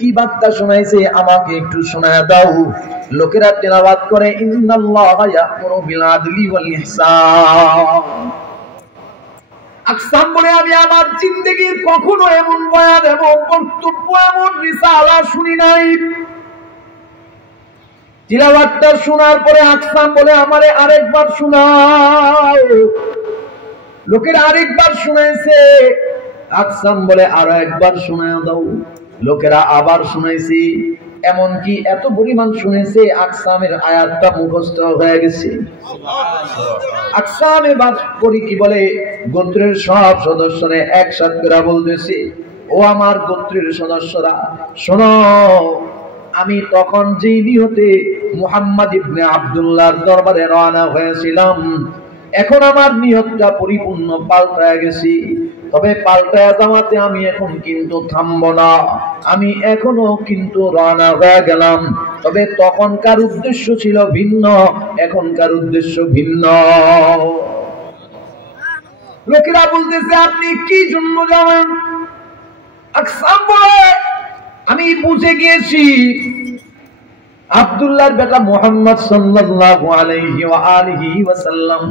কি বার্তা শোনাইছে আমাকে একটু শোনায় দাও। লোকেরা তেলাওয়াত করে ইন্নাল্লাহা ইয়া'মুরু বিল আদলি ওয়াল ইহসান। আকসাম বলে আমি আমার জিন্দেগির কখনো এমন বয়ান, এমন বক্তব্য, এমন রিসালা শুনি নাই। তিলাওয়াতটা শোনার পরে আকসাম বলে আমারে আরেকবার শোনাও। লোকেরা আরেকবার শুনাইছে। আকসাম বলে আরো একবার শোনায় দাও। লোকেরা আবার শুনাইছে। এমনকি এত পরিমাণ শুনেছে আকসামের আয়াতটা মুখস্থ হয়ে গেছে। আকসাম এবার করি কি বলে গোত্রের সব সদস্যরা একসাথে করে বলতেছে, ও আমার গোত্রের সদস্যরা শোনো, আমি তখন যেই নিয়তে মুহাম্মদ ইবনে আব্দুল্লাহর দরবারে রওনা হয়েছিলাম, এখন আমার নিয়তটা পরিপূর্ণ পাল্টায় গেছি। তবে পাল্টায় যাওয়াতে আমি এখন কিন্তু থামবো না, আমি এখনো কিন্তু রওনা হয়ে গেলাম। তবে তখনকার উদ্দেশ্য ছিল ভিন্ন, এখনকার উদ্দেশ্য ভিন্ন। লোকেরা বলতেছে আপনি কি জন্য যাবেন? আকসাম বলে আমি বুঝে গিয়েছি আব্দুল্লাহর বেটা মুহাম্মদ সাল্লাল্লাহু আলাইহি ওয়া আলিহি ওয়াসাল্লাম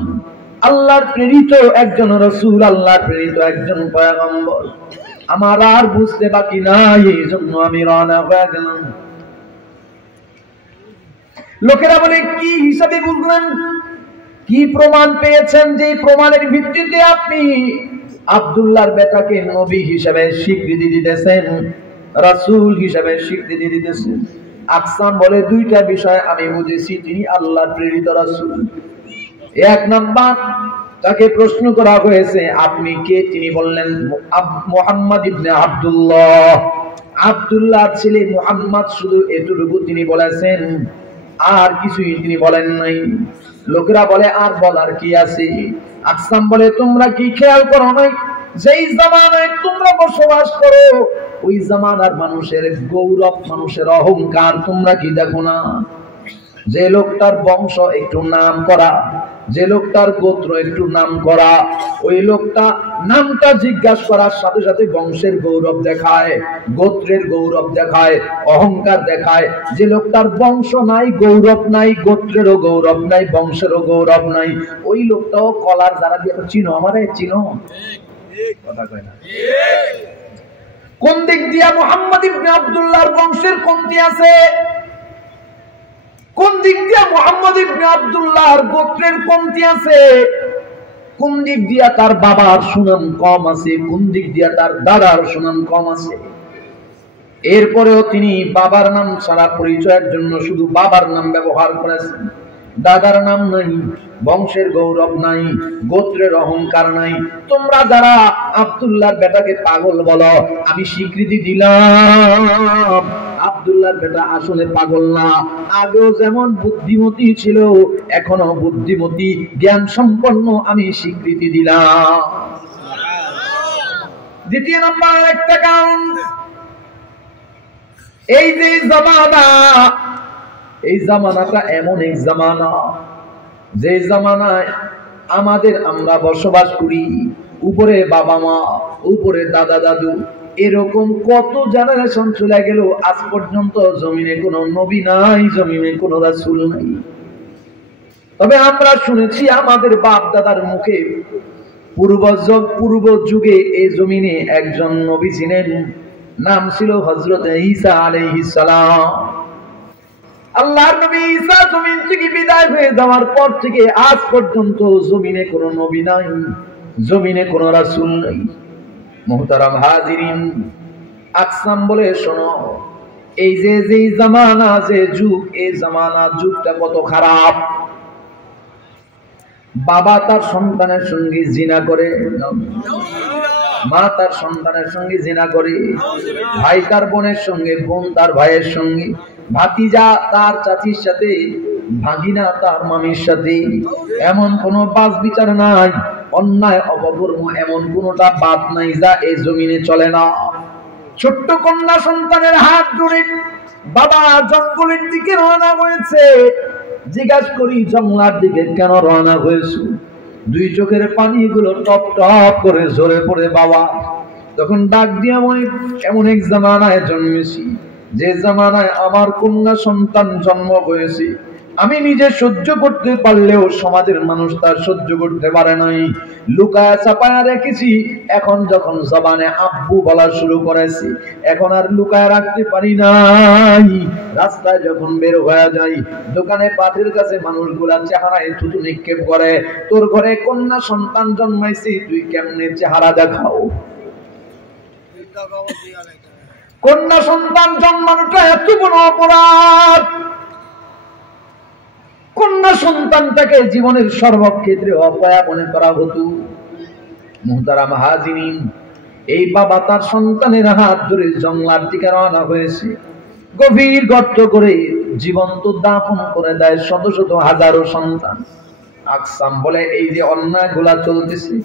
আল্লাহর প্রেরিত একজন রাসূল, আল্লাহর প্রেরিত একজন পয়গম্বর। আমার আর বুঝতে বাকি নাই, এই জন্য আমি রওনা হয়ে গেলাম। লোকেরা বলে কি হিসাবে বুঝলেন, কি প্রমাণ পেয়েছেন যে প্রমাণের ভিত্তিতে আপনি আব্দুল্লাহর বেটাকে নবী হিসেবে স্বীকৃতি দিতেছেন, রাসূল হিসেবে স্বীকৃতি দিতেছেন? আকসাম বলে দুইটা বিষয় আমি বুঝেছি, তিনি আল্লাহর প্রেরিত রাসূল। এক নাম্বার, তাকে প্রশ্ন করা হয়েছে আপনি কে? তিনি বললেন মুহাম্মদ ইবনে আব্দুল্লাহ, আব্দুল্লাহর ছেলে মুহাম্মদ। শুধু এতটুকু তিনি বলেছেন, আর কিছুই তিনি বলেন নাই। লোকেরা বলে আর বলার কি আছে? আকসাম বলে তোমরা কি খেয়াল করো নাই যেই জামানায় তোমরা বসবাস করো ওই জামানার মানুষের গৌরব, মানুষের অহংকার তোমরা কি দেখো না? যে লোকটার বংশ একটু নাম করা, যে লোকটার গোত্র একটু নাম করা, ওই লোকটা নামটা জিজ্ঞাসা করার সাথে সাথে বংশের গৌরব দেখায়, গোত্রের গৌরব দেখায়, অহংকার দেখায়। যে লোকটার বংশ নাই, গৌরব নাই, গোত্রেরও গৌরব নাই, বংশেরও গৌরব নাই, ওই লোকটাও কলার যারা দিয়ে চিনো, আমারে চিনো, কথা কয় না। কোন দিক দিয়া মুহাম্মদ ইবনে আব্দুল্লাহর বংশের কমতি আছে? কোন দিক দিয়া মুহাম্মদ ইবনে আব্দুল্লাহর গোত্রের কমতি আছে? কোন দিক দিয়া তার বাবার সুনাম কম আছে? কোন দিক দিয়া তার দাদার সুনাম কম আছে? এরপরেও তিনি বাবার নাম ছাড়া পরিচয়ের জন্য শুধু বাবার নাম ব্যবহার করেছেন, দাদার নাম নাই, বংশের গৌরব নাই, গোত্রের অহংকার নাই। তোমরা যারা আব্দুল্লাহর বেটাকে পাগল বলো, আমি স্বীকৃতি দিলাম আব্দুল্লাহর বেটা আসলে পাগল না। আগেও যেমন বুদ্ধিমতী ছিল, এখনো বুদ্ধিমতী, জ্ঞান সম্পন্ন, আমি স্বীকৃতি দিলাম। দ্বিতীয় নম্বর একটা কারণ, এই যে জামানা, এই জামানাটা এমন এক জামানা, যে জামানায় আমাদের আমরা বসবাস করি, উপরে বাবা মা, উপরে দাদা দাদু, এরকম কত জেনারেশন চলে গেল, আজ পর্যন্ত জমিনে কোনো নবী নাই, জমিনে কোনো রাসূল নাই। তবে আমরা শুনেছি আমাদের বাপ দাদার মুখে পূর্ব যুগে এই জমিনে একজন নবী ছিলেন, নাম ছিল হযরত ঈসা আলাইহিস সালাম। আল্লাহর নবী ঈসা জমিন থেকে বিদায় হয়ে যাওয়ার পর থেকে আজ পর্যন্ত জমিনে কোনো নবী নাই, জমিনে কোনো রাসূল নাই। মুহতারাম হাজিরিন, আকসাম বলে শোনো, এই যে জামানা, যে যুগ, এই জামানা যুগটা কত খারাপ। বাবা তার সন্তানের সঙ্গে জিনা করে, মা তার সন্তানের সঙ্গে জিনা করে, ভাই তার বোনের সঙ্গে, বোন তার ভাইয়ের সঙ্গে, ভাতিজা তার চাচির সাথে, ভাগিনা তার মামির সাথে। এমন কোনো বাস বিচার নাই, অন্যায় অপকর্ম এমন কোনোটা বাদ নাই যা এই জমিনে চলে না। ছোট্ট কন্যা সন্তানের হাত ধরে বাবা জঙ্গলের দিকে রওনা হয়েছে। জিজ্ঞাসা করি জঙ্গলার দিকে কেন রওনা হয়েছে? দুই চোখের পানিগুলো টপ টপ করে ঝরে পড়ে বাবা। তখন ডাক দিয়া, এমন এক জামানায় জন্মেছি যে জামানায় আমার কন্যা সন্তান জন্ম হয়েছে, আমি নিজে সহ্য করতে পারলেও সমাজের মানুষ তার সহ্য করতে পারে নাই, লুকায়া চাপায়া রেখেছি। এখন যখন জবানে আব্বু বলা শুরু করেছি, এখন আর লুকায়া রাখতে পারি নাই। রাস্তায় যখন বের হয়ে যাই, দোকানে পাটের কাছে মানুষগুলা চেহারায় থুতু নিক্ষেপ করে, তোর ঘরে কন্যা সন্তান জন্মাইছি, তুই কেমনে চেহারা দেখাও? কন্যা সন্তান জন্মানোটা এত বড় অপরাধ। কন্যা সন্তানটাকে জীবনের সর্বক্ষেত্রে অপয়া মনে করা হতো। মুহতারাম হাজিরিন, এই বাবা তার সন্তানের হাত ধরে জঙ্গলার দিকে রওনা হয়েছে। গভীর গর্ত করে জীবন্ত দাফন করে দেয় শত শত হাজারো সন্তান। আকসাম বলে, এই যে অন্যায় গুলা চলতেছে,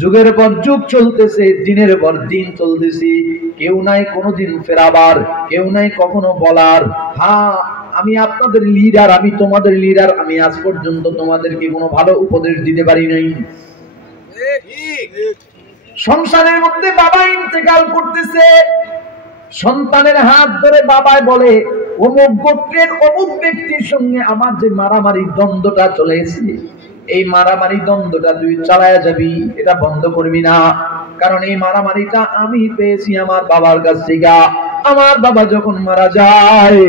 যুগের পর যুগ চলতেছে, দিনের পর দিন চলতেছে, কেউ নাই কোনোদিন ফেরাবার, কেউ নাই কখনো বলার। হ্যাঁ, আমি আপনাদের লিডার, আমি তোমাদের লিডার, আমি আজ পর্যন্ত তোমাদেরকে কোনো ভালো উপদেশ দিতে পারি নাই। সংসারের মধ্যে বাবা ইন্তেকাল করতেছে, সন্তানের হাত ধরে বাবাই বলে, অমুক গোত্রের অমুক ব্যক্তির সঙ্গে আমার যে মারামারি দ্বন্দ্বটা চলেছে, এই মারামারি দ্বন্দ্বটা তুই চালায়া যাবি, এটা বন্ধ করবি না। কারণ এই মারামারিটা আমি পেয়েছি আমার বাবার কাছ থেকে। আমার বাবা যখন মারা যায়,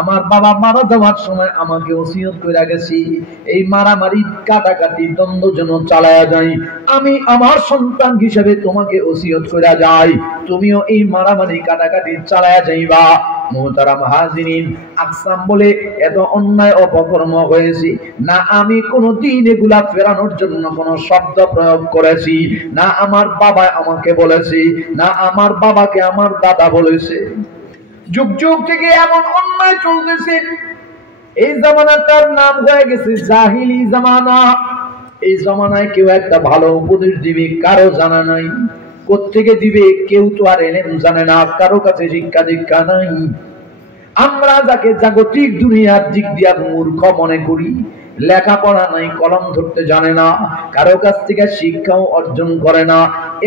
আমার বাবা মারা যাওয়ার সময় আমাকে ওসিয়ত করে গেছি, এই মারামারি কাটাকাটি দ্বন্দ্ব যেন চালায়া যায়। আমি আমার সন্তান হিসেবে তোমাকে ওসিয়ত করে যাই, তুমিও এই মারামারি কাটাকাটি চালায়া যাইবা। মুহতারাম হাজিরিন, আকসাম বলে, এত অন্যায় অপকর্ম হয়েছে না, আমি কোনদিন এগুলা ফেরানোর জন্য কোন শব্দ প্রয়োগ করেছি না, আমার বাবা আমাকে বলেছে না, আমার বাবাকে আমার দাদা বলেছে। যুগ যুগ থেকে এমন অন্যায় চলতেছে। এই জামানাটার নাম হয়ে গেছে জাহিলি জামানা। এই জামানায় কেউ একটা ভালো উপদেশ দিবে কারো জানা নাই, কোত্থেকে দিবে কেউ তো আর এলেম জানে না, কারো কাছে শিক্ষা দীক্ষা নাই। আমরা যাকে জাগতিক দুনিয়ার দিক দিয়া মূর্খ মনে করি, লেখাপড়া নাই, কলম ধরতে জানে না, কারো কাছ থেকে শিক্ষাও অর্জন করে না,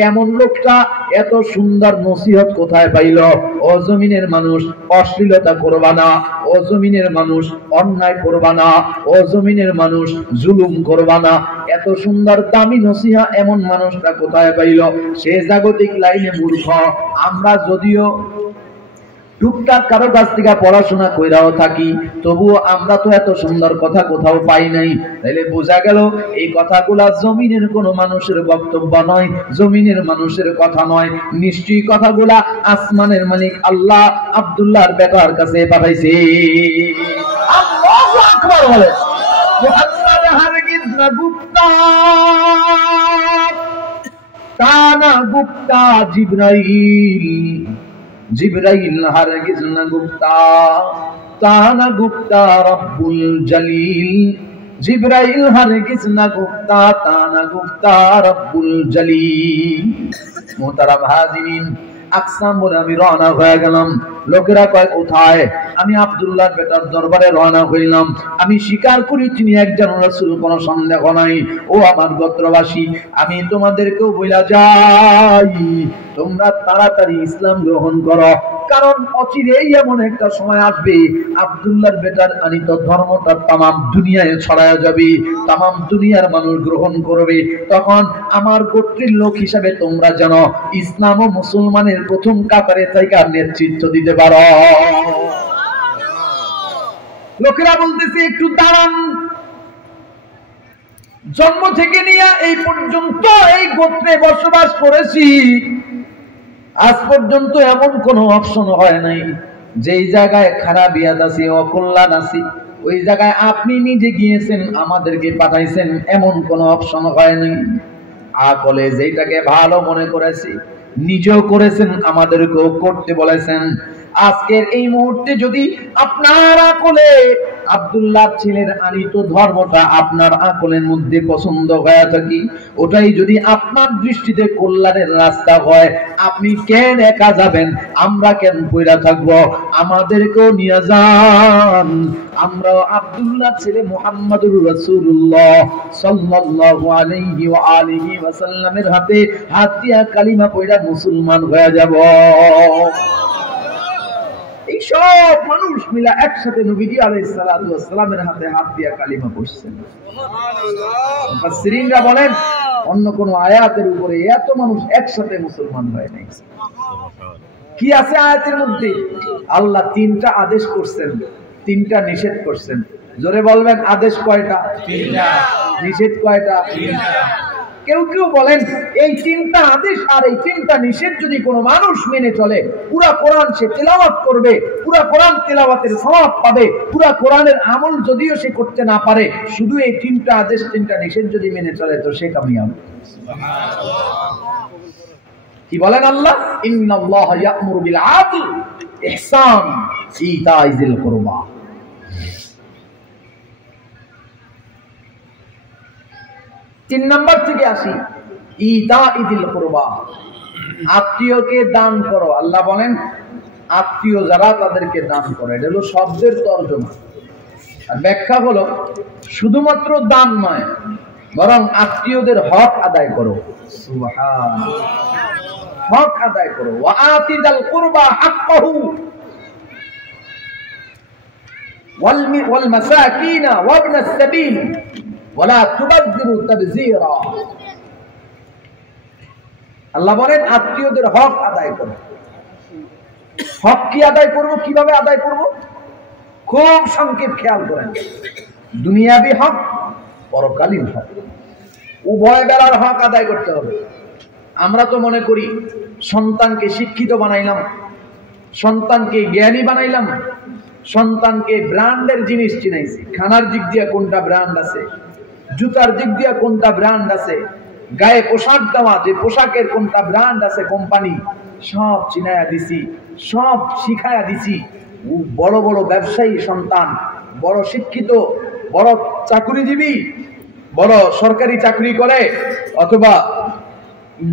এমন লোকটা এত সুন্দর নসিহত কোথায় পাইল? ও জমিনের মানুষ অশ্লীলতা করবা না, ও জমিনের মানুষ অন্যায় করবা না, ও জমিনের মানুষ জুলুম করবা না, এত সুন্দর দামি নসিহা এমন মানুষটা কোথায় পাইল? সে জাগতিক লাইনে মূর্খ। আমরা যদিও টুকটাক কারো কাছ থেকে পড়াশোনা কইরাও থাকি, তবুও আমরা তো এত সুন্দর কথা কোথাও পাই নাই। তাইলে বোঝা গেল এই কথাগুলা জমিনের কোন মানুষের বক্তব্য নয়, জমিনের মানুষের কথা নয়, নিশ্চয়ই কথাগুলা আসমানের মালিক আল্লাহ আব্দুল্লাহর বেটার কাছে পাঠাইছে। আল্লাহু আকবার বলে। মুহাম্মদ হারগিজ না গুপ্তা, তানা গুপ্তা জিবরাইল, জিবরাইল হারগিজ না গুপ্তা, তানা গুপ্তা রব্বুল জলিল, জিবরাইল হারগিজ না গুপ্তা, তানা গুপ্তা রব্বুল জলিল। মুহতারাম হাজিরিন, আকসাম বলে আমি রওনা হয়ে গেলাম। লোকেরা কয় কোথায়? আমি আব্দুল্লাহর বেটার দরবারে রওনা হইলাম। আমি স্বীকার করি তিনি একজন রাসূল, কোনো সন্দেহ নাই। ও আমার গোত্রবাসী, আমি তোমাদেরকেও বইলা যাই, তোমরা তাড়াতাড়ি ইসলাম গ্রহণ করো, কারণ অচিরেই এমন একটা সময় আসবে আব্দুল্লাহর বেটার আনিত ধর্মটা তামাম দুনিয়ায় ছড়ায়া যাবে, তামাম দুনিয়ার মানুষ গ্রহণ করবে। তখন আমার গোত্রের লোক হিসাবে তোমরা যেন ইসলাম ও মুসলমানের প্রথম কাতারে থেকে নেতৃত্ব দিতে পারো। লোকেরা বলতেছে একটু দাঁড়ান, জন্ম থেকে নিয়ে এই পর্যন্ত এই গোত্রে বসবাস করেছি, আজ পর্যন্ত এমন কোন অপশন হয় নাই যেই জায়গায় খারাপিয়াত আছে, অকল্যাণ আছে, ওই জায়গায় আপনি নিজে গিয়েছেন, আমাদেরকে পাঠাইছেন, এমন কোন অপশন হয় নাই। আকলে যেটাকে ভালো মনে করেছি নিজেও করেছেন, আমাদেরকেও করতে বলেছেন। আজকের এই মুহূর্তে যদি আপনার আকলে আব্দুল্লাহ ছেলের আনিত ধর্মটা আপনার আকলের মধ্যে পছন্দ হয়ে থাকি, ওটাই যদি আপনার দৃষ্টিতে কল্যাণের রাস্তা হয়, আপনি কেন একা যাবেন? আমরা কেন পয়রা থাকবো? আমাদেরকেও নিয়ে যান। আমরা আব্দুল্লাহ ছেলে মুহাম্মদুর রাসূলুল্লাহ সাল্লাল্লাহু আলাইহি ওয়া আলিহি ওয়াসাল্লামের হাতে হাত দিয়া কালিমা পয়রা মুসলমান হয়ে যাব। এই সব মানুষ মিলা একসাথে নবীজি আলাইহিস সালাতু ওয়াস সালামের হাতে হাত দিয়া কালিমা পড়ছেন। মুফাসসিরিনরা বলেন অন্য কোন আয়াতের উপরে এত মানুষ একসাথে মুসলমান হয় নাই। কি আছে আয়াতের মধ্যে? আল্লাহ তিনটা আদেশ করছেন, তিনটা নিষেধ করছেন। জোরে বলবেন, আদেশ কয়টা? তিনটা। নিষেধ কয়টা? তিনটা। কেউ কেউ বলেন এই তিনটা আদেশ আর এই তিনটা নিষেধ যদি কোনো মানুষ মেনে চলে, পুরা কোরআন সে তেলাওয়াত করবে, পুরা কোরআন তেলাওয়াতের সওয়াব পাবে, পুরা কোরআনের আমল যদিও সে করতে না পারে, শুধু এই তিনটা আদেশ তিনটা নিষেধ যদি মেনে চলে তো সে কামিয়াব। কি বলেন আল্লাহ? ইন্নাল্লাহা ইয়া'মুরু বিল আদল ইহসান ইতা'i যিল কুরবা। তিন নম্বর থেকে আসি, ইতা'i যিল কুরবা, আত্মীয়কে দান করো। আল্লাহ বলেন আত্মীয় যারা তাদেরকে দান করো। এটা হলো শব্দের তর্জমা। আর ব্যাখ্যা হলো শুধুমাত্র দান নয়, বরং আত্মীয়দের হক আদায় করো। সুবহানাল্লাহ, হক আদায় করো। ওয়া আতিদাল কুরবা হাক্কাহু ওয়াল মাসাকিন ওয়া ইবনাস সাবিল ওয়ালা তুবাযযিরু তাবযীরা। আল্লাহ বলেন আত্মীয়দের হক আদায় করো। হক কি আদায় করব, কিভাবে আদায় করব? খুব সংক্ষেপ খেয়াল করেন। দুনিয়াবি হক, পরকালীন হক, উভয় বেলার হক আদায় করতে হবে। আমরা তো মনে করি সন্তানকে শিক্ষিত বানাইলাম, সন্তানকে জ্ঞানী বানাইলাম, সন্তানকে ব্র্যান্ডের জিনিস চিনাইছি। খানার দিক দিয়ে কোনটা ব্র্যান্ড আছে, জুতার দিক দিয়ে কোনটা ব্র্যান্ড আছে, গায়ে পোশাক দেওয়া যে পোশাকের কোনটা ব্র্যান্ড আছে, কোম্পানি, সব চিনাইয়া দিছি, সব শিখাইয়া দিছি। বড় বড় ব্যবসায়ী সন্তান, বড় শিক্ষিত, বড় চাকরিজীবী, বড় সরকারি চাকরি করে, অথবা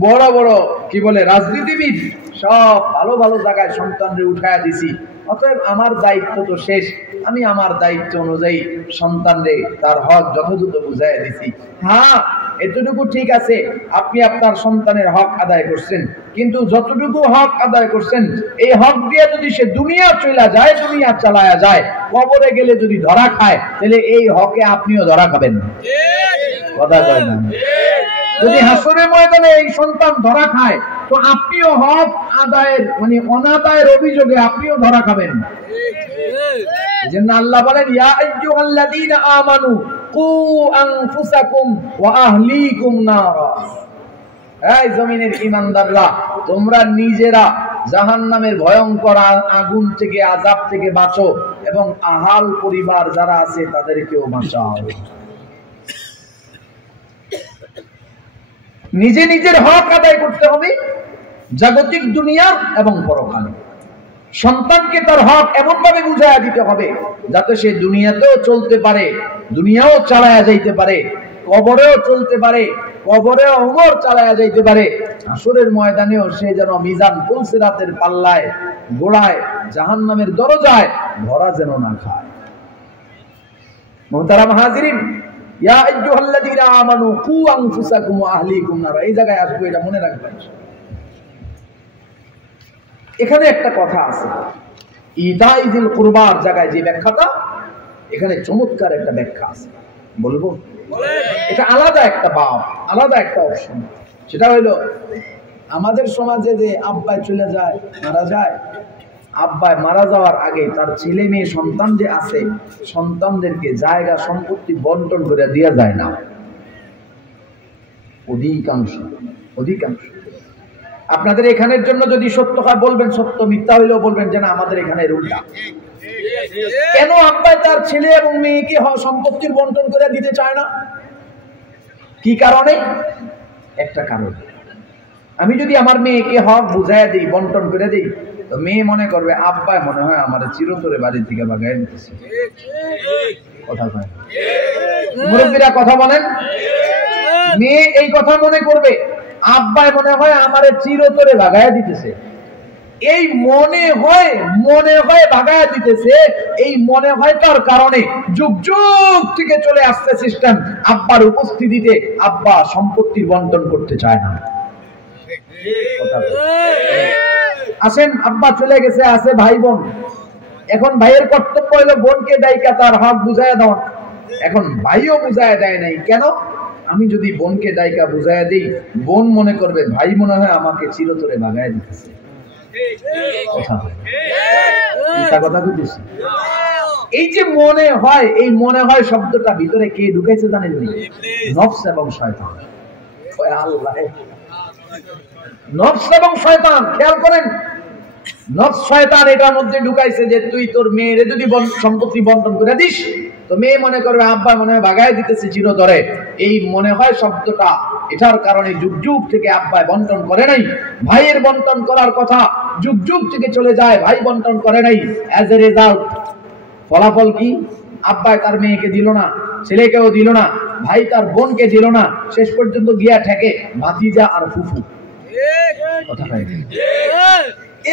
বড় বড় কি বলে রাজনীতিবিদ, সব ভালো ভালো জায়গায় সন্তানদের উঠাইয়া দিছি। অতএব আমার দায়িত্ব তো শেষ, আমি আমার দায়িত্ব অনুযায়ী সন্তানদের তার হক যথাযথ বুঝাইয়া দিছি। হ্যাঁ, এতটুকু ঠিক আছে, আপনি আপনার সন্তানের হক আদায় করছেন, কিন্তু যতটুকু হক আদায় করছেন এই হক দিয়ে যদি সে দুনিয়া চলা যায়, দুনিয়া চালায়া যায়, কবরে গেলে যদি ধরা খায়, তাহলে এই হকে আপনিও ধরা খাবেন। কথা কয় না? যদি হাসরের ময়দানে এই সন্তান ধরা খায়, তো আপনিও হক আদায়ের মানে অনাদায়ের অভিযোগে আপনিও ধরা খাবেন। এজন্য আল্লাহ বলেন ইয়া আইয়ুহাল্লাযীনা আমানু কু আনফুসাকুম ওয়া আহলিকুম নারা। এই জমিনের ঈমানদাররা, তোমরা নিজেরা জাহান্নামের ভয়ঙ্কর আগুন থেকে, আযাব থেকে বাঁচো এবং আহাল পরিবার যারা আছে তাদেরকেও বাঁচাও। নিজে নিজের হক আদায় করতে হবে, জাগতিক দুনিয়া এবং পরকালে। সন্তানকে তার হক এমন ভাবে বুঝাইয়া দিতে হবে যাতে সে দুনিয়াতেও চলতে পারে, দুনিয়াও চালায়া যাইতে পারে, কবরেও চলতে পারে, কবরেও ওমর চালায়া যাইতে পারে, হাসরের ময়দানেও সে যেন মিজান পুলসিরাতের পাল্লায় গোড়ায় জাহান্নামের দরজায় ধরা যেন না খায়। মুহতারাম হাজিরিন, ইয়া আইয়ুহাল্লাযীনা আমানু কু আনফুসাকুম ওয়া আহলিকুম নারা, এই জায়গায় আসবো, এটা মনে রাখবেন। এখানে একটা কথা আছে, ইতা'i যিল কুরবার জায়গায় যে ব্যাখ্যাটা, এখানে চমৎকার একটা ব্যাখ্যা আছে, বলবো? এটা আলাদা একটা বাব, আলাদা একটা অপশন। সেটা হইলো আমাদের সমাজে যে আব্বাই চলে যায়, মারা যায়, আব্বাই মারা যাওয়ার আগে তার ছেলে মেয়ে সন্তান যে আছে, সন্তানদেরকে জায়গা সম্পত্তি বন্টন করে দেওয়া যায় না। অধিকাংশ আপনাদের এখানের জন্য যদি সত্য হয় বলবেন সত্য, মিথ্যা হইলেও বলবেন যে না আমাদের এখানে উল্টা। কেন আব্বাই তার ছেলে এবং মেয়েকে সম্পত্তির বন্টন করে দিতে চায় না? কি কারণে? একটা কারণ, আমি যদি আমার মেয়েকে হক বুঝাইয়া দিই, বন্টন করে দিই, তো মেয়ে মনে করবে আব্বাই মনে হয় আমার চিরতরে বাড়ির থেকে বাগায় দিতেছে। কথা কয় মুরব্বীরা, কথা বলেন। মেয়ে এই কথা মনে করবে আব্বাই মনে হয় আমার চিরতরে বাগায় দিতেছে। এই মনে হয় ভাগায়া দিতেছে, এই মনে হয় তার কারণে যুগ যুগ থেকে চলে আসছে সিস্টেম, আব্বার উপস্থিতিতে আব্বা সম্পত্তির বন্টন করতে চায় না। আসেন, আব্বা চলে গেছে, আছে ভাই বোন, এখন ভাইয়ের কর্তব্য হলো বোনকে ডাইকা তার হক বুঝাইয়া দেওয়া। এখন ভাইও বুঝাইয়া দেয় নাই কেন? আমি যদি বোনকে ডাইকা বুঝাইয়া দিই, বোন মনে করবে ভাই মনে হয় আমাকে চিরতরে ভাগায় দিতেছে। কথা বুঝেছি? এই যে মনে হয়, এই মনে হয় শব্দটা ভিতরে কে ঢুকাইছে জানেননি? নফস এবং শয়তান। আল্লাহ, নফস এবং শয়তান, খেয়াল করেন, নফস শয়তান এটার মধ্যে ঢুকাইছে যে তুই তোর মেয়ের যদি সম্পত্তি বন্টন করে দিস, তো মেয়ে মনে করবে আব্বা মনে হয় ভাগায় দিতেছে চিরতরে। এই মনে হয় শব্দটা, এটার কারণে যুগ যুগ থেকে আব্বা বন্টন করে নাই। ভাইয়ের বন্টন করার কথা যুগ যুগ থেকে চলে যায়, ভাই বন্টন করে নাই। অ্যাজ এ রেজাল্ট ফলাফল কি? আব্বা তার মেয়েকে দিল না, ছেলেকেও দিল না, ভাই তার বোনকে দিল না, শেষ পর্যন্ত গিয়া ঠেকে ভাতিজা আর ফুফু। কথা হয়।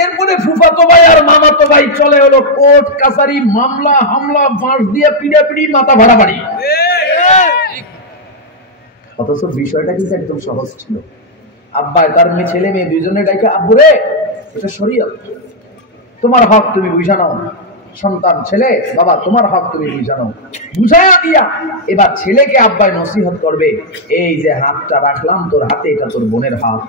এরপরে ফুফাতো ভাই আর মামাতো ভাই চলে হলো কোর্ট কাছারি, মামলা হামলা, বাঁশ দিয়ে পিড়াপিড়ি, মাথা ভাড়াভাড়ি। অথচ বিষয়টা কিন্তু একদম সহজ ছিল। আব্বা তার মেয়ে, ছেলে মেয়ে দুইজনে ডাকে, আব্বু রে এটা শরীয়ত, তোমার হক তুমি বুঝা নাও। সন্তান ছেলে, বাবা তোমার হক তুমি বুঝা নাও। বুঝাইয়া দিয়া এবার ছেলেকে আব্বায় নসিহত করবে, এই যে হাতটা রাখলাম তোর হাতে, এটা তোর বোনের হাত।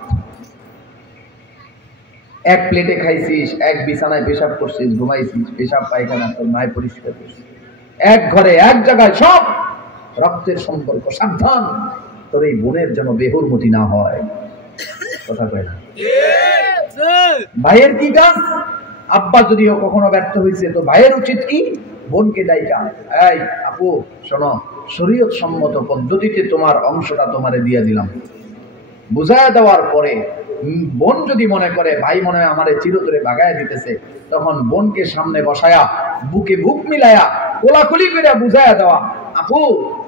এক প্লেটে খাইছিস, এক বিছানায় পেশাব করছিস, ঘুমাইছিস, পেশাব পায়খানা তোর মায়ের পরিষ্কার করছিস, এক ঘরে এক জায়গায় সব রক্তের সম্পর্ক। সাবধান, তোর এই বোনের যেন বেহুরমতি না হয়। কথা কয় না? ভাইয়ের কি কাজ? আব্বা যদিও কখনো ব্যর্থ হয়েছে, তো ভাইয়ের উচিত কি? বোনকে ডাইকা, এই আপু শোনো, শরীয়ত সম্মত পদ্ধতিতে তোমার অংশটা তোমারে দিয়ে দিলাম। বুঝায় দেওয়ার পরে বোন যদি মনে করে ভাই মনে হয় আমারে চিরতরে ভাগায় দিতেছে, তখন বোনকে সামনে বসায়া বুকে বুক মিলায়া কোলাকুলি করে বুঝায়া দেওয়া, আপু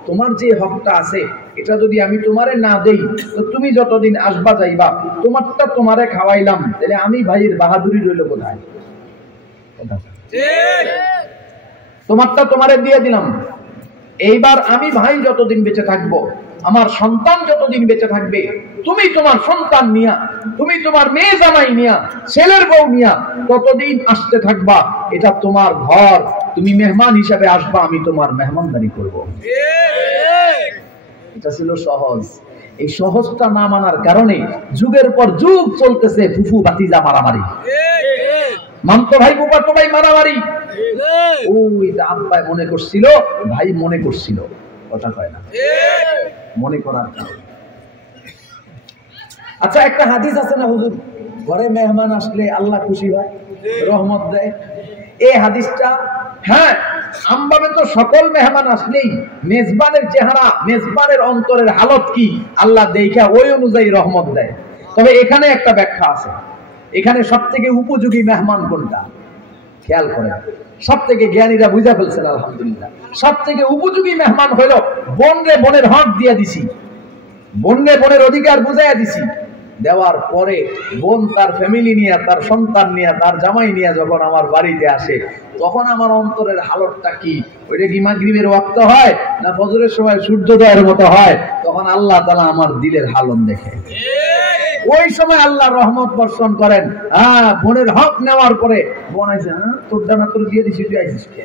তোমার যে হকটা আছে এটা যদি আমি তোমারে না দেই, তো তুমি যতদিন আসবা যাইবা, তোমারটা তোমারে খাওয়াইলাম, তাহলে আমি ভাইয়ের বাহাদুরি রইল কোথায়? তোমারটা তোমারে দিয়ে দিলাম, এইবার আমি ভাই যতদিন বেঁচে থাকবো, আমার সন্তান যতদিন বেঁচে থাকবে, তুমি তোমার সন্তান নিয়া, তুমি তোমার মেয়ে জামাই নিয়া, ছেলের বউ নিয়া ততদিন আসতে থাকবা। এটা তোমার ঘর, তুমি মেহমান হিসাবে আসবা, আমি তোমার মেহমানদারি করব। এটা ছিল সহজ। এই সহজটা না মানার কারণে যুগের পর যুগ চলতেছে ফুফু ভাতিজা মারামারি, মামতো ভাই ফুফাতো ভাই মারামারি। ওই আব্বাই মনে করছিল, ভাই মনে করছিল। কথা কয় না? মনে করার কারণে। আচ্ছা, একটা হাদিস আছে না হুজুর, ঘরে মেহমান আসলে আল্লাহ খুশি হয়, রহমত দেয়। এই হাদিসটা, হ্যাঁ, আমভাবে তো সকল মেহমান আসলেই মেজবানের চেহারা, মেজবানের অন্তরের হালত কি আল্লাহ দেখা ওই অনুযায়ী রহমত দেয়। তবে এখানে একটা ব্যাখ্যা আছে, এখানে সব থেকে উপযোগী মেহমান কোনটা খেয়াল করেন। সব থেকে জ্ঞানীরা বুঝা ফেলছেন আলহামদুলিল্লাহ। সব থেকে উপযোগী মেহমান হইল বোনরে বোনের হক দিয়া দিছি, বোনরে বোনের অধিকার বুঝাইয়া দিছি। দেওয়ার পরে বোন তার ফ্যামিলি নিয়ে, তার সন্তান নিয়ে, তার জামাই নিয়ে যখন আমার বাড়িতে আসে, তখন আমার অন্তরের হালতটা কি? ওইটা কি মাগরিবের ওয়াক্ত হয় না ফজরের সময় সূর্যোদয়ের মতো হয়? তখন আল্লাহ তাআলা আমার দিলের হালন দেখে, ওই সময় আল্লাহ রহমত বর্ষণ করেন। হ্যাঁ, বোনের হক নেওয়ার পরে বোন আছে, হ্যাঁ তোর ডানা তোর দিয়ে দিছি, তুই আইছিস কে?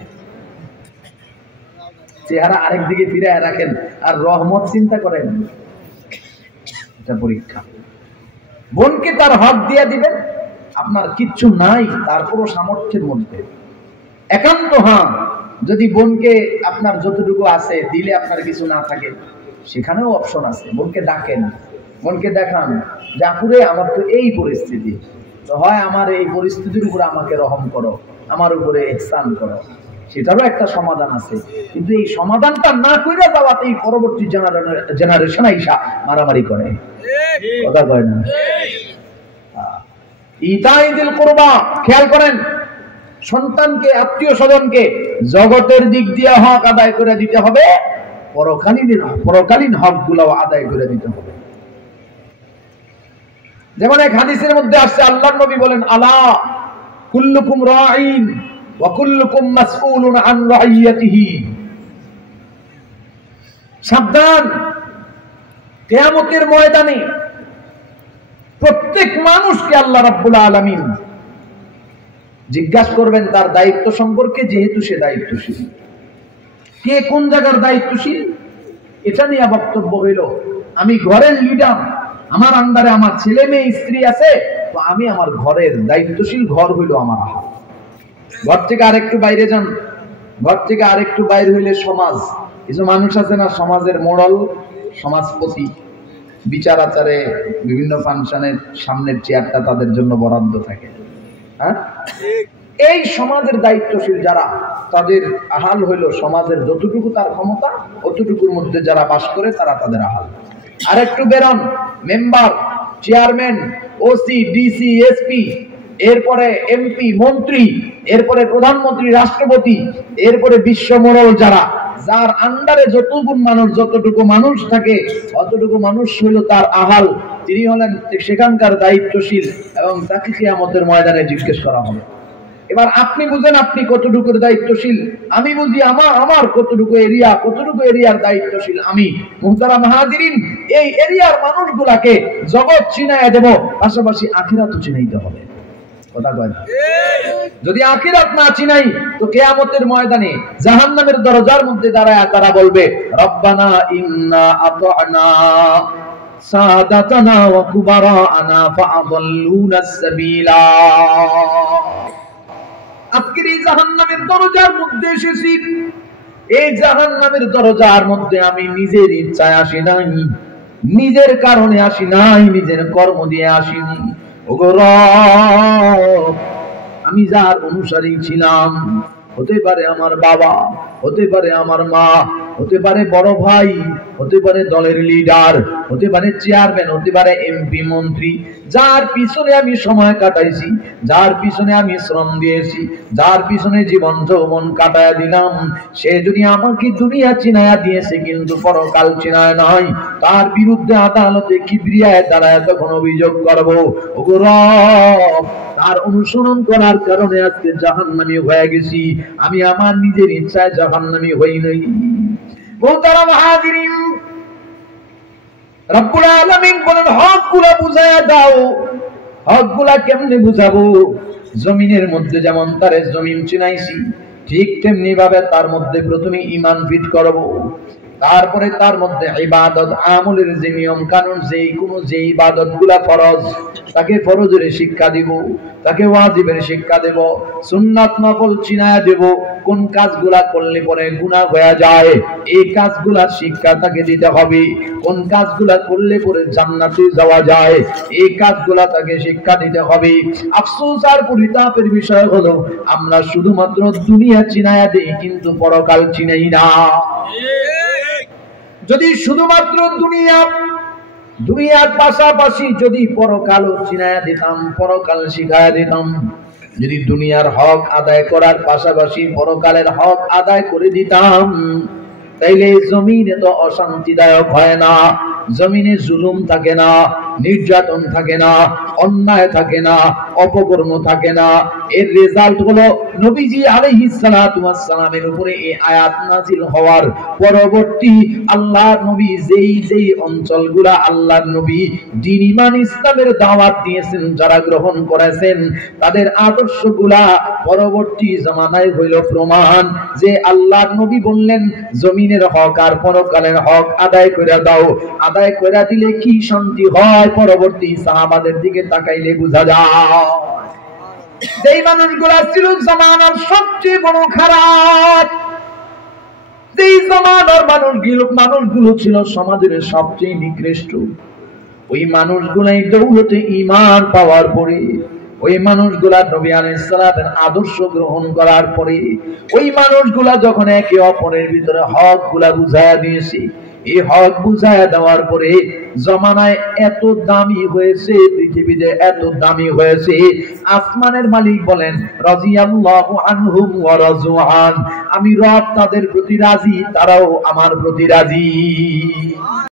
চেহারা আরেক দিকে ফিরে রাখেন আর রহমত চিন্তা করেন। এটা পরীক্ষা। বোনকে তার হক দিয়ে দিবেন, আপনার কিচ্ছু নাই তারপরও সামর্থ্যের মধ্যে একান্ত। হ্যাঁ, যদি বোনকে আপনার যতটুকু আছে দিলে আপনার কিছু না থাকে, সেখানেও অপশন আছে। বোনকে ডাকেন, বোনকে দেখান যে আপুরে আমার তো এই পরিস্থিতি, তো হয় আমার এই পরিস্থিতির উপরে আমাকে রহম করো, আমার উপরে ইহসান করো, সেটারও একটা সমাধান আছে। কিন্তু এই সমাধানটা না কইরা যাওয়াতে এই পরবর্তী জেনারেশন আইসা মারামারি করে। কথা কয় না? ইতাইদিল কুরবা, খেয়াল করেন, সন্তানকে, আত্মীয় স্বজনকে জগতের দিক দিয়ে হক আদায় করে দিতে হবে, পরকালীন হক গুলাও আদায় করে দিতে হবে। যেমন এক হাদিসের মধ্যে আসছে, আল্লাহর নবী বলেন, আলা কুল্লুকুম রাঈন ওয়া কুল্লুকুম মাসউলুন আন রাইয়াতিহি। সাবধান, কিয়ামতের ময়দানে প্রত্যেক মানুষকে আল্লাহ রাব্বুল আলামিন জিজ্ঞাসা করবেন তার দায়িত্ব সম্পর্কে, যেহেতু সে দায়িত্বশীল। কে কোন জায়গার দায়িত্বশীল এটা নিয়ে বক্তব্য হইল। আমি ঘরের লিডার, আমার আন্ডারে আমার ছেলে মেয়ে স্ত্রী আছে, তো আমি আমার ঘরের দায়িত্বশীল। ঘর হইল আমার আহার। ঘর থেকে আরেকটু বাইরে যান, ঘর থেকে আরেকটু বাইরে হইলে সমাজ। কিছু মানুষ আছে না, সমাজের মোড়ল, সমাজপতি, বিচার আচারে বিভিন্ন ফাংশনের সামনের চেয়ারটা তাদের জন্য বরাদ্দ থাকে। হ্যাঁ, এই সমাজের দায়িত্বশীল যারা, তাদের আহাল হইল সমাজের যতটুকু তার ক্ষমতা অতটুকুর মধ্যে যারা বাস করে তারা তাদের আহাল। আর একটু বেরোন, member, chairman, OC, DC, SP, এরপরে এমপি, মন্ত্রী, এরপরে প্রধানমন্ত্রী, রাষ্ট্রপতি, এরপরে বিশ্ব মোড়ল, যারা, যার আন্ডারে যতটুকু মানুষ থাকে অতটুকু মানুষ হইল তার আহাল। তিনি হলেন সেখানকার দায়িত্বশীল এবং তাকে কিয়ামতের ময়দানে জিজ্ঞেস করা হবে। এবার আপনি বুঝেন আপনি কতটুকুর দায়িত্বশীল, আমি বুঝি আমার কতটুকু এরিয়ার দায়িত্বশীল আমি। মুহতারাম হাজিরিন, এই এরিয়ার মানুষগুলাকে জগৎ চিনাইয়া দেব, পাশাপাশি আখিরাতও চিনাইতে হবে। কথা কয় না? যদি আখিরাত না চিনাই তো কিয়ামতের ময়দানে জাহান্নামের দরজার মধ্যে দাঁড়ায় তারা বলবে, রব্বানা ইন্না আতা'না সাদাতানা ওয়া কুবারানা ফাআদাল্লুনা সাবিলা। আজকের এই জাহান্নামের দরজার মধ্যে এসেছি, এই জাহান্নামের দরজার মধ্যে আমি নিজের ইচ্ছায় আসি নাই, নিজের কারণে আসি নাই, নিজের কর্ম দিয়ে আসিনি। ওগো রব, আমি যার অনুসারী ছিলাম, হতে পারে আমার বাবা, হতে পারে আমার মা, হতে পারে বড় ভাই, হতে পারে দলের লিডার, হতে পারে চেয়ারম্যান, হতে পারে এমপি, মন্ত্রী, যার পিছনে আমি সময় কাটাইছি, যার পিছনে আমি শ্রম দিয়েছি, যার পিছনে জীবন যৌবন কাটায়া দিলাম, সে যদি আমাকে দুনিয়া চিনায়া দিয়েছে কিন্তু পরকাল চিনায় নয়, তার বিরুদ্ধে আদালতে কিবরিয়ায় দাঁড়ায় তখন অভিযোগ করব। ওগো রব, তার অনুসরণ করার কারণে আজকে জাহান্নামী হয়ে গেছি, আমি আমার নিজের ইচ্ছায় জাহান্নামী হই নাই। মুহতারাম হাজিরিন, রব্বুল আলামিন বলেন, হকগুলা বুঝায়া দাও। হকগুলা কেমনে বুঝাবো? জমিনের মধ্যে যেমন তারে জমিন চিনাইছি, ঠিক তেমনি ভাবে তার মধ্যে প্রথমে ঈমান ফিট করব, তারপরে তার মধ্যে ইবাদত আমলের যে নিয়ম কানুন, যে ইবাদত গুলা ফরজ, তাকে ফরজের শিক্ষা দিব, তাকে ওয়াজিবের শিক্ষা দেব, সুন্নাত নফল চিনায়া দেব, কোন কাজগুলা করলে পরে গুনাহ হয়ে যায় এই কাজগুলার শিক্ষা তাকে দিতে হবে, কোন কাজগুলা করলে পরে জান্নাতে যাওয়া যায় এই কাজগুলা তাকে শিক্ষা দিতে হবে। আফসোস আর পরিতাপের বিষয় হলো আমরা শুধুমাত্র দুনিয়া চিনায়া দেই কিন্তু পরকাল চিনাই না। যদি শুধুমাত্র দুনিয়ার পাশাপাশি যদি পরকালও চিনায়া দিতাম, পরকাল শিখায়া দিতাম, যদি দুনিয়ার হক আদায় করার পাশাপাশি পরকালের হক আদায় করে দিতাম, তাইলে জমিনে তো অশান্তিদায়ক হয় না, জমিনে জুলুম থাকে না, নির্যাতন থাকে না, অন্যায় থাকে না, অপকর্ম থাকে না। এর রেজাল্ট হলো নবীজি আলাইহিস সালাতু ওয়াস সালামের উপরে এই আয়াত নাযিল হওয়ার পরবর্তী আল্লাহর নবী যেই অঞ্চলগুলা আল্লাহর নবী দ্বীন ঈমান ইসলামের দাওয়াত দিয়েছেন, যারা গ্রহণ করেছেন, তাদের আদর্শগুলা পরবর্তী জামানায় হইল প্রমাণ যে আল্লাহর নবী বললেন জমিনের হক আর পরকালের হক আদায় করে দাও। আদায় করে দিলে কি শান্তি হয় পরবর্তী সাহাবাদের দিকে তাকাইলে বোঝা যায়। যেই মানুষগুলা ছিল জামানার সবচেয়ে বড় খারাপ, যেই জামানার মানুষগুলো ছিল সমাজের সবচেয়ে নিকৃষ্ট, ওই মানুষগুলাই দৌলতে ঈমান পাওয়ার পরে, ওই মানুষগুলা নবী আলাইহিস সালামের আদর্শ গ্রহণ করার পরে, ওই মানুষগুলা যখন একে অপরের ভিতরে হকগুলা বুঝায়া দিয়েছে, এই হক বুঝায়া দেওয়ার পরে জমানায় এত দামি হয়েছে, পৃথিবীতে এত দামি হয়েছে, আসমানের মালিক বলেন রাদিয়াল্লাহু আনহুম ওয়া রাযু আন, আমি রব তাদের প্রতি রাজি, তারাও আমার প্রতি রাজি।